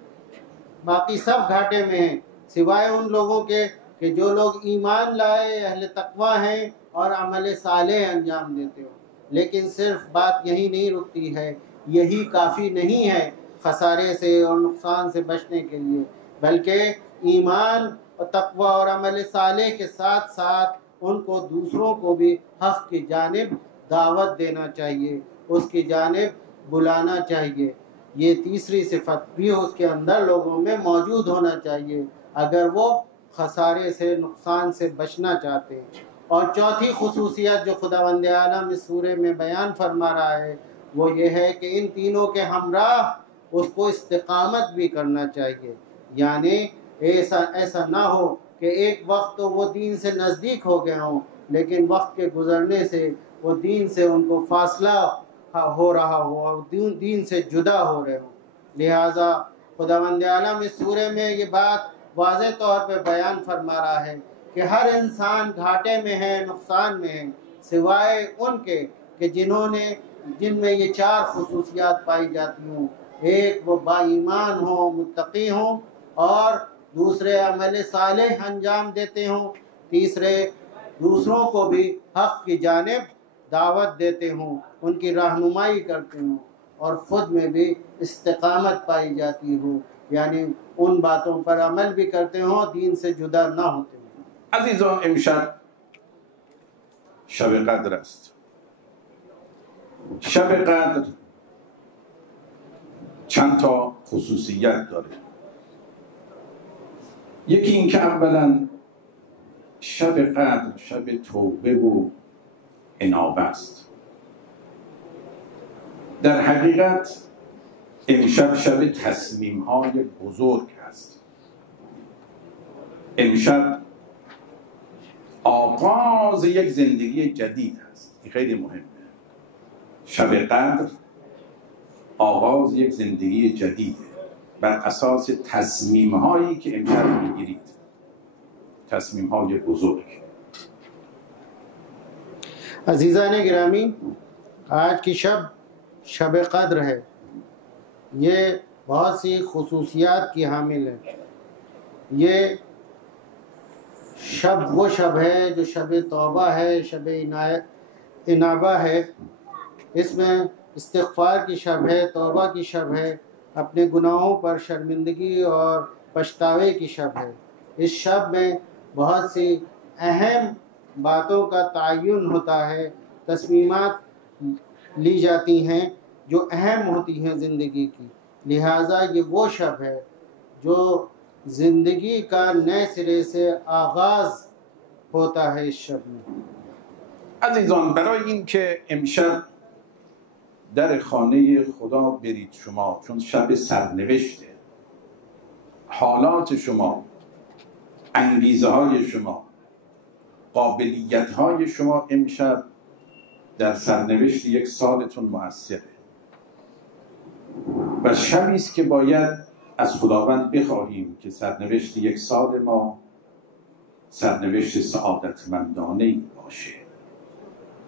बाकी सब घाटे में हैं, सिवाय उन लोगों के कि जो लोग ईमान लाए, अहले तक़वा हैं और अमल सालेह अंजाम देते हो। लेकिन सिर्फ बात यही नहीं रुकती है, यही काफ़ी नहीं है खसारे से और नुकसान से बचने के लिए, बल्कि ईमान और तक़वा और अमल सालेह के साथ साथ उनको दूसरों को भी हक़ की जानिब दावत देना चाहिए, उसकी जानिब बुलाना चाहिए। ये तीसरी सिफत भी उसके अंदर लोगों में मौजूद होना चाहिए अगर वो खसारे से, नुकसान से बचना चाहते हैं। और चौथी खुसूसियत जो खुदावंद आलम इस सूरे में बयान फरमा रहा है वो ये है कि इन तीनों के हमराह उसको इस्तिकामत भी करना चाहिए। यानी ऐसा ना हो कि एक वक्त तो वो दीन से नज़दीक हो गए हों, लेकिन वक्त के गुज़रने से वो दीन से उनको फासला हो रहा हो और दीन से जुदा हो रहे हो। लिहाजा खुदावंद आलम इस सूरे में ये बात वाज़े तौर पे बयान फरमा रहा है कि हर इंसान घाटे में है, नुकसान में है, सिवाय उनके कि जिनमें ये चार खुसूसियात पाई जाती हों। एक वो बाईमान हो, मुत्तकी हों, और दूसरे अमल सालेह अंजाम देते हों, तीसरे दूसरों को भी हक़ की जानिब दावत देते हों, उनकी रहनुमाई करते हों, और ख़ुद में भी इस्तिकामत पाई जाती हो, यानी उन बातों पर अमल भी करते हों, दीन से जुदा ना होते हों। अजीज़ों, इमशब शब कद्र است. शब قدر چند تا خصوصیت داره. یکی این که اولا شب قدر شب توبه و انابه است. در حقیقت امشب شب تصمیم های بزرگ است. امشب آغاز یک زندگی جدید است. این خیلی مهمه. شب قدر آغاز یک زندگی جدیده بر اساس تصمیم هایی که امشب میگیرید، تصمیم های بزرگ. अज़ीज़ान गिरामी, आज की शब क़द्र है। ये बहुत सी खुसूसियात की हामिल है। ये शब वो शब है जो शब तौबा है, शब इनाबा है। इसमें इस्तिग़फ़ार की शब है, तौबा की शब है, अपने गुनाहों पर शर्मिंदगी और पछतावे की शब है। इस शब में बहुत सी अहम बातों का तयन होता है, तस्मीमात ली जाती हैं जो अहम होती हैं ज़िंदगी की। लिहाजा ये वो शब है जो ज़िंदगी का नए सिरे से आगाज़ होता है इस शब में। عزیزان، برای اینکه امشب در خانه خدا برید شما، چون شب سرنوشته، حالات شما، انگیزه های شما، قابلیت های شما امشب در سرنوشت یک سالتون مؤثره و شبی است که باید از خداوند بخواهیم که سرنوشت یک سال ما سرنوشت سعادتمندانه باشه.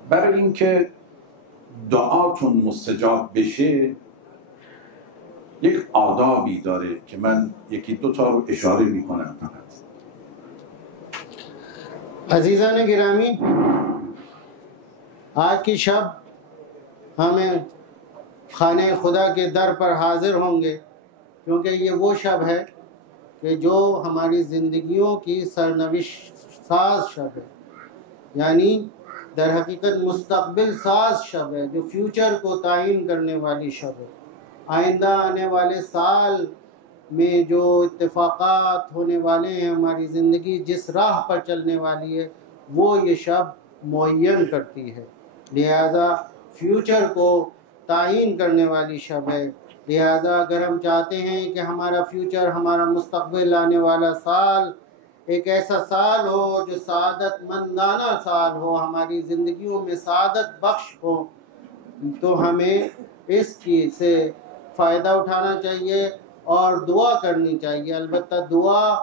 برای اینکه دعاتون مستجاب بشه یک آدابی داره که من یکی دو تا رو اشاره میکنم فقط. अज़ीज़ान गिरामी, आज की शब हमें खाने खुदा के दर पर हाजिर होंगे, क्योंकि ये वो शब है कि जो हमारी ज़िंदगियों की सरनविश साज शब है, यानी दर हकीकत मुस्तक़बिल साज शब है, जो फ्यूचर को तायीन करने वाली शब है। आइंदा आने वाले साल में जो इत्तेफाक़ात होने वाले हैं, हमारी ज़िंदगी जिस राह पर चलने वाली है, वो ये शब मुअय्यन करती है। लिहाजा फ्यूचर को तायीन करने वाली शब है। लिहाजा अगर हम चाहते हैं कि हमारा फ्यूचर, हमारा मुस्तक़बिल आने वाला साल एक ऐसा साल हो जो सआदतमंदाना साल हो, हमारी ज़िंदगियों में सआदत बख्श हो, तो हमें इस चीज़ से फ़ायदा उठाना चाहिए और दुआ करनी चाहिए। अलबत्ता दुआ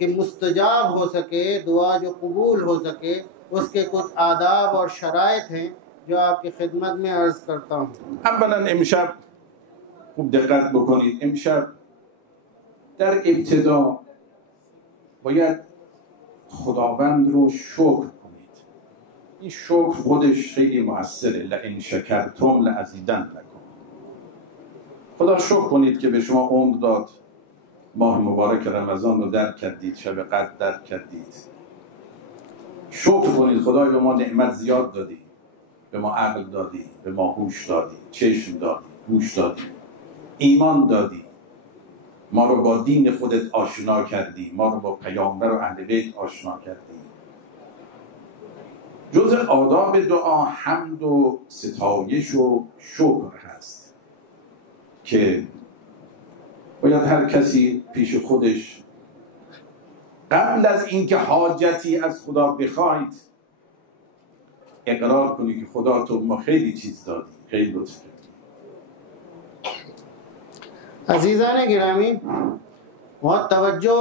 कि मुस्तजाब हो सके, दुआ जो कबूल हो सके, उसके कुछ आदाब और शराइत हैं जो आपकी खिदमत में अर्ज़ करता हूँ। اولا امشب خوب دقت بکنید. امشب در ابتدا باید خداوند رو شکر کنید. این شکر خودش خیلی مؤثره. لئن شکرتم لأزیدنکم. خدا شکر کنید که به شما عمر داد، ماه مبارک رمضان رو درک کردید، شب قدر درک کردید. شکر کنید خدا به ما نعمت زیاد دادی، به ما عقل دادی، به ما هوش دادی، چشم دادی، گوش دادی، ایمان دادی، ما رو با دین خودت آشنا کردی، ما رو با پیامبر و اهل بیت آشنا کردی. جز آداب دعا حمد و ستایش و شکر هست که باید هر کسی پیش خودش قبل از اینکه حاجتی از خدا بخواید اقرار کنی که خدا تو ما خیلی چیز دادی، خیلی لطف کردی. अजीज़ान गिरामी, बहुत तवज्जो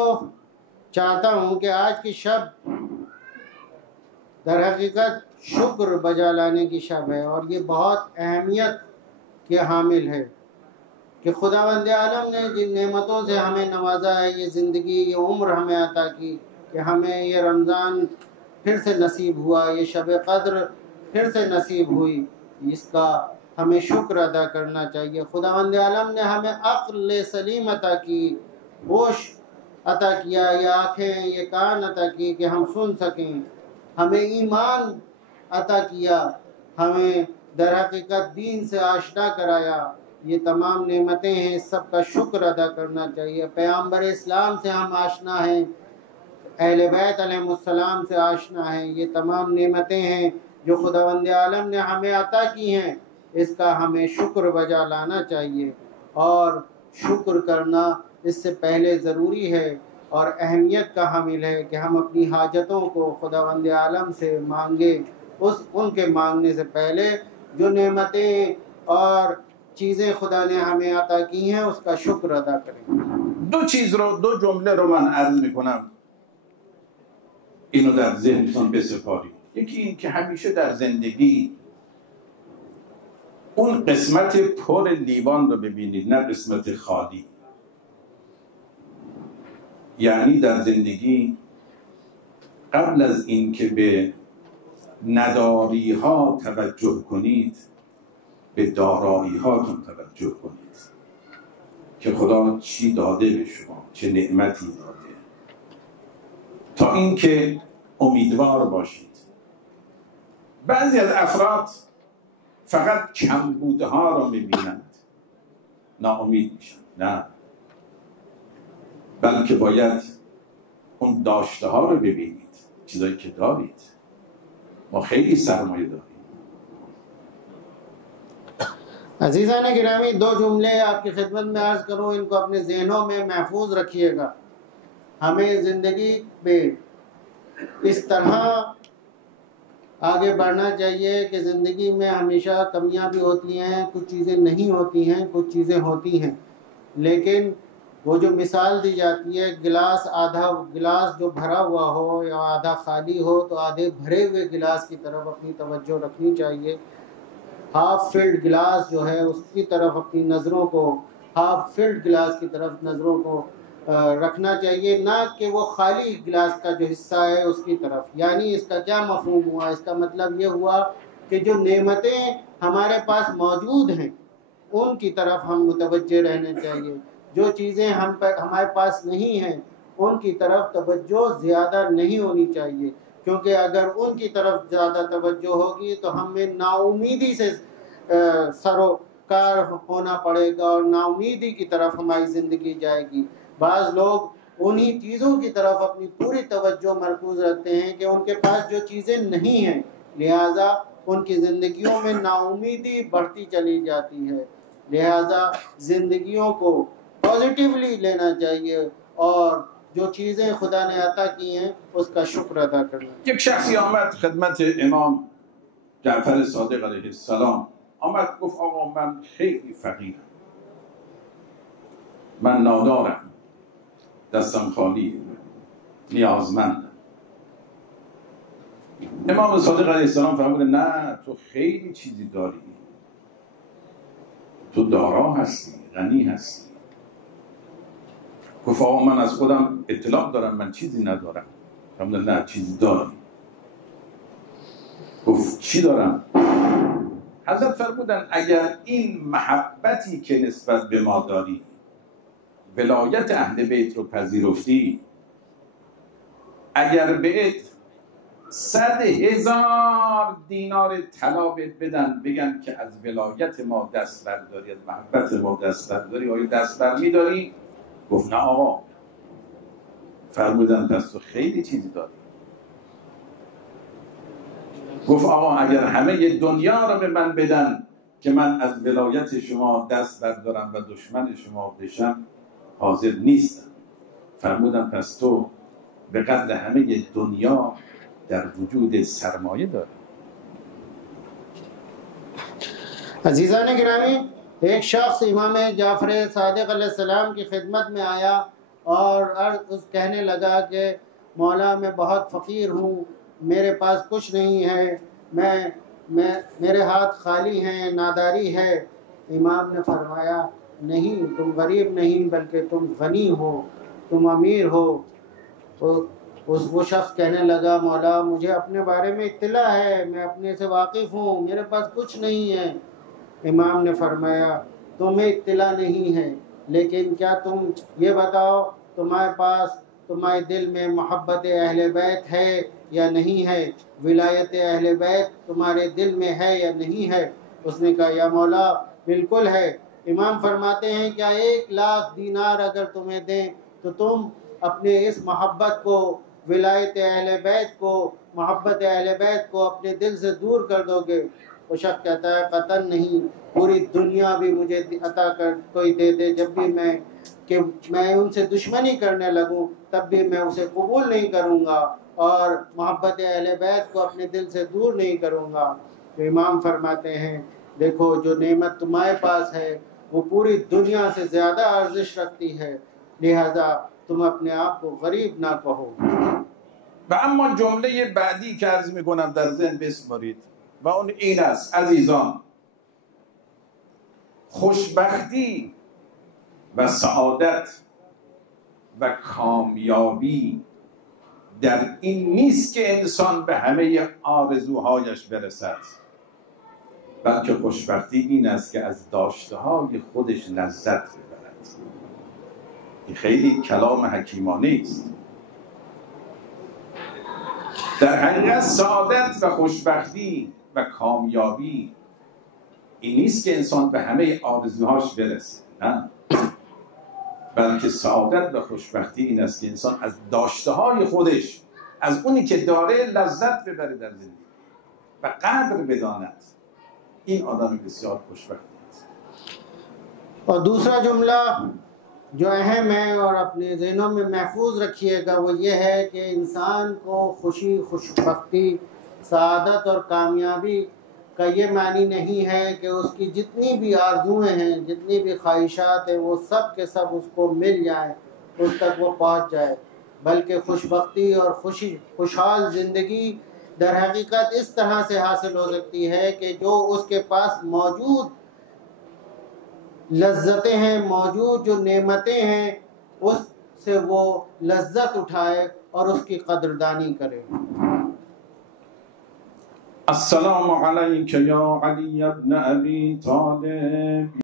चाहता हूँ कि आज की शब दर हकीकत शुक्र बजा लाने की शब है और ये बहुत अहमियत के हामिल है कि खुदावंद आलम ने जिन नेमतों से हमें नवाजा है, ये ज़िंदगी, ये उम्र हमें अता की कि हमें ये रमज़ान फिर से नसीब हुआ, ये शब क़द्र फिर से नसीब हुई, इसका हमें शुक्र अदा करना चाहिए। खुदावंद आलम ने हमें अक्ल सलीम अता की, होश अता किया, ये आँखें, ये कान अता की कि हम सुन सकें, हमें ईमान अता किया, हमें दर हकीकत दीन से आशना कराया। ये तमाम नेमतें हैं, सबका शुक्र अदा करना चाहिए। पैगंबर इस्लाम से हम आशना हैं, अहले बैत अलैहिस्सलाम से आशना हैं। ये तमाम नेमतें हैं जो खुदावंद आलम ने हमें अता की हैं, इसका हमें शुक्र बजा लाना चाहिए और शुक्र करना इससे पहले ज़रूरी है और अहमियत का हामिल है कि हम अपनी हाजतों को खुदावंद आलम से मांगे। उनके मांगने से पहले जो नेमतें और चीज़ें खुदा ने हमें अता की हैं उसका शुक्र अदा करें। दो جمله رو من عرض میکنم، اینو در ذهنتون بسپارید. یکی این که همیشه در زندگی اون قسمت پر لیوان رو ببینید، نه قسمت خالی. یعنی در زندگی قبل از این که به نداری ها توجه کنید، به دارایی هاتون توجه کنید که خدا چی داده به شما، چه نعمتی داده، تا اینکه امیدوار باشید. بعضی از افراد فقط کمبودها رو میبینند، ناامید میشن. نه، بلکه باید اون داشته ها رو ببینید، چیزایی که دارید. ما خیلی سرمایه داریم. अजीज़ान गिरामी, दो जुमले आपकी खिदमत में अर्ज़ करूँ, इनको अपने ज़हनों में महफूज रखिएगा। हमें ज़िंदगी में इस तरह आगे बढ़ना चाहिए कि ज़िंदगी में हमेशा कमियां भी होती हैं, कुछ चीज़ें नहीं होती हैं, कुछ चीज़ें होती हैं, लेकिन वो जो मिसाल दी जाती है, गिलास आधा गिलास जो भरा हुआ हो या आधा खाली हो, तो आधे भरे हुए गिलास की तरफ अपनी तवज्जो रखनी चाहिए। हाफ फिल्ड गिलास जो है उसकी तरफ अपनी नज़रों को, हाफ फिल्ड गिलास की तरफ नज़रों को रखना चाहिए, ना कि वो खाली गिलास का जो हिस्सा है उसकी तरफ। यानी इसका क्या मफहूम हुआ? इसका मतलब ये हुआ कि जो नेमतें हमारे पास मौजूद हैं उनकी तरफ हम मुतवज्जे रहने चाहिए, जो चीज़ें हमारे पास नहीं हैं उनकी तरफ तवज्जो ज़्यादा नहीं होनी चाहिए, क्योंकि अगर उनकी तरफ ज़्यादा तवज्जो होगी तो हमें नाउमीदी से सरोकार होना पड़ेगा और नाउमीदी की तरफ हमारी ज़िंदगी जाएगी। बाज़ लोग उन्हीं चीज़ों की तरफ अपनी पूरी तवज्जो मरकूज़ रखते हैं कि उनके पास जो चीज़ें नहीं हैं, लिहाजा उनकी ज़िंदगियों में नाउमीदी बढ़ती चली जाती है। लिहाजा ज़िंदगियों को पॉजिटिवली लेना चाहिए और जो चीज़ें खुदा ने अता की हैं उसका शुक्र अदा करना। یک شخصی آمد خدمت امام جعفر صادق علیه السلام، آمد گفت آقا من خیلی فقیرم، من نادارم، دستم خالی، نیازمندم. امام صادق علیه السلام فرمود نه، تو خیلی چیزی داری، تو دارا هستی، غنی هستی. گفت آقا من از خودم اطلاع دارم من چیزی ندارم. فرمود نه، چیزی داری. گفت چی دارم؟ حضرت فرمودن اگر این محبتی که نسبت به ما داری، ولایت اهل بیت رو پذیرفتی، اگر بهت 100,000 دینار طلا بهت بدن بگن که از ولایت ما دست برداری، از محبت ما دست برداری، آیا دست بر می‌داری؟ گفت نه آقا. فرمودن پس تو خیلی چیزی داری. گفت آقا اگر همه دنیا رو به من بدن که من از ولایت شما دست بردارم و دشمن شما بشم، حاضر نیستم. فرمودم پس تو به قدر همه دنیا در وجود سرمایه داره. अजीज़ान गिरामी, एक शख्स इमाम जाफ़र सादिक़ अलैहिस्सलाम की खिदमत में आया और उस कहने लगा कि मौला मैं बहुत फ़कीर हूँ, मेरे पास कुछ नहीं है, मैं मेरे हाथ खाली हैं, नादारी है। इमाम ने फरमाया नहीं, तुम गरीब नहीं बल्कि तुम गनी हो, तुम अमीर हो। वो शख्स कहने लगा मौला मुझे अपने बारे में इत्तला है, मैं अपने से वाकिफ़ हूँ, मेरे पास कुछ नहीं है। इमाम ने फरमाया तुम्हें इत्तला नहीं है, लेकिन क्या तुम ये बताओ तुम्हारे पास तुम्हारे दिल में मोहब्बत अहले बैत है या नहीं है, विलायत अहले बैत तुम्हारे दिल में है या नहीं है। उसने कहा या मौला बिल्कुल है। इमाम फरमाते हैं क्या 1,00,000 दीनार अगर तुम्हें दें तो तुम अपने इस मोहब्बत को, विलायत अहले बैत को, मोहब्बत अहले बैत को अपने दिल से दूर कर दोगे? वो शख्स कहता है कतन नहीं, पूरी दुनिया भी मुझे अता कर कोई दे दे, जब भी मैं उनसे दुश्मनी करने लगूं तब भी मैं उसे कबूल नहीं करूंगा और मोहब्बत अहले बैत को अपने दिल से दूर नहीं करूंगा। तो इमाम फरमाते हैं देखो जो नेमत तुम्हारे पास है वो पूरी दुनिया से ज़्यादा अर्जिश रखती है, लिहाजा तुम अपने आप को गरीब ना कहो। و اما جمله بعدی که عرض میکنم در ذهن بسپارید و اون این است عزیزان، خوشبختی و سعادت و کامیابی در این نیست که انسان به همه آرزوهایش برسد، بلکه خوشبختی این است که از داشته‌های خودش لذت ببرد. این خیلی کلام حکیمانه است. در حقیقت سعادت و خوشبختی و کامیابی این نیست که انسان به همه آرزوهاش برسه، نه، بلکه سعادت و خوشبختی این است که انسان از داشته‌های خودش، از اونی که داره لذت ببره در زندگی و قدر بداند. این آدم بسیار خوشبخت است. और दूसरा जुमला जो अहम है और अपने ज़हनों में महफूज रखिएगा वो ये है कि इंसान को खुशी, खुशबख्ती, सआदत और कामयाबी का ये मानी नहीं है कि उसकी जितनी भी आरज़ुएँ हैं, जितनी भी ख्वाहिशात हैं वो सब के सब उसको मिल जाएं, उस तक वो पहुंच जाए, बल्कि खुशबख्ती और खुशहाल ज़िंदगी दर हकीकत इस तरह से हासिल हो सकती है कि जो उसके पास मौजूद लज्जतें हैं, मौजूद जो नेमतें हैं उससे वो लज्जत उठाए और उसकी कदरदानी करे। अस्सलामु अलैका या अली इब्न अबी तालिब।